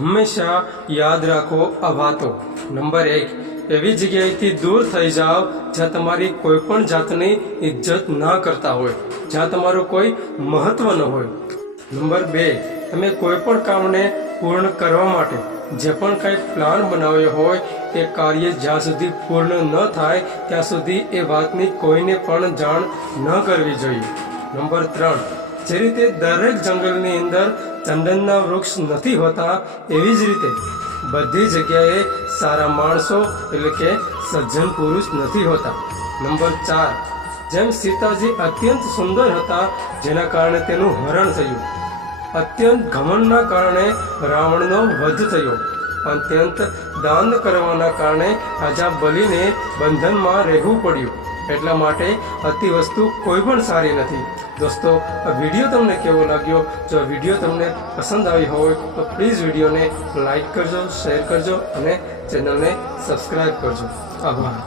હંમેશા યાદ રાખો આ વાતો। નંબર 1, એવી જગ્યાએથી દૂર થઈ જાઓ જ્યાં તમારી કોઈ પણ જાતની ઇજ્જત ના કરતા હોય, જ્યાં તમારું કોઈ મહત્વ ન હોય। નંબર 2, તમે કોઈ પણ કામને પૂર્ણ કરવા માટે જે પણ કાંઈ પ્લાન બનાવ્યો હોય એ કાર્ય જ્યાં સુધી પૂર્ણ ન થાય ત્યાં સુધી એ વાતની કોઈને પણ જાણ ન કરવી જોઈએ। નંબર 3, જે રીતે દરેક જંગલની અંદર ચંદનના વૃક્ષ નથી હોતા એવી જ રીતે બધી જગ્યાએ સારા માણસો એટલે કે સજ્જન પુરુષ નથી હોતા। નંબર 4, જેમ સીતાજી અત્યંત સુંદર હતા જેના કારણે તેનું હરણ થયું, અત્યંત ઘમંડના કારણે રાવણનો વધ થયો, અત્યંત દાન કરવાના કારણે રાજા બલિને બંધનમાં રહેવું પડ્યું। એટલા માટે અતિ વસ્તુ કોઈ પણ સારી નથી। દોસ્તો, આ વિડીયો તમને કેવો લાગ્યો? જો આ વિડીયો તમને પસંદ આવી હોય તો પ્લીઝ વિડીયોને લાઈક કરજો, શેર કરજો અને ચેનલને સબસ્ક્રાઈબ કરજો। આભાર।